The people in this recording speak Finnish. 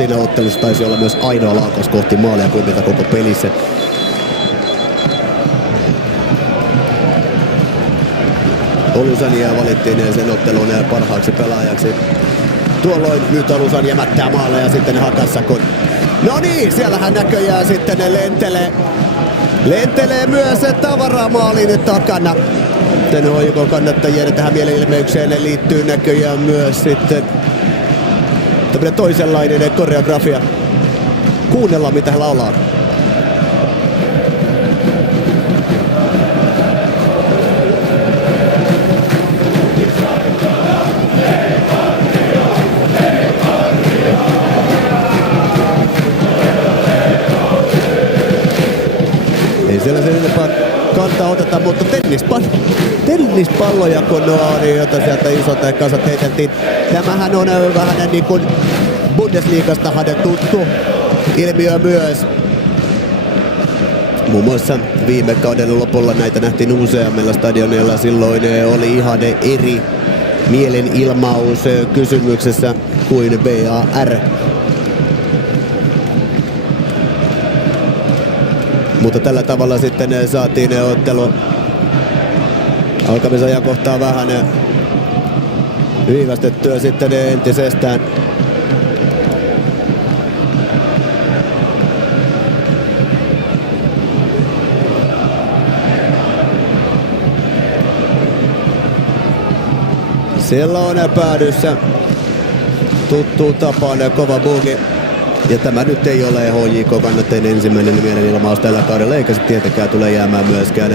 siinä ottelussa taisi olla myös ainoa laukaus kohti maalia kumpilta koko pelissä. Olusania valittiin sen ottelun parhaaksi pelaajaksi. Tuolloin nyt Olusan jämättää maalle ja sitten Hakassa kun... No niin, siellähän näköjään sitten ne lentelee myös tavaraa maalin takana. Sitten HJK kannattajien tähän mielenilmeykseen liittyy näköjään myös sitten tämmönen toisenlainen koreografia. Kuunnellaan mitä he laulaa. Ei siellä sen enempää kantaa oteta, mutta tennispalloja kun on, jota sieltä isot kasat heiteltiin. Tämähän on vähän niin kuin Bundesliigasta tuttu ilmiö myös. Muun muassa viime kauden lopulla näitä nähtiin useammilla stadionilla. Silloin oli ihan eri mielenilmaus kysymyksessä kuin VAR. Mutta tällä tavalla sitten saatiin ottelu alkamisajankohtaa vähän viivästettyä sitten entisestään. Siellä on päädyssä tuttuun tapaan kova bugi. Ja tämä nyt ei ole HJK-kannattajien ensimmäinen mielenilmaus tällä kaudella, eikä se tietenkään tule jäämään myöskään.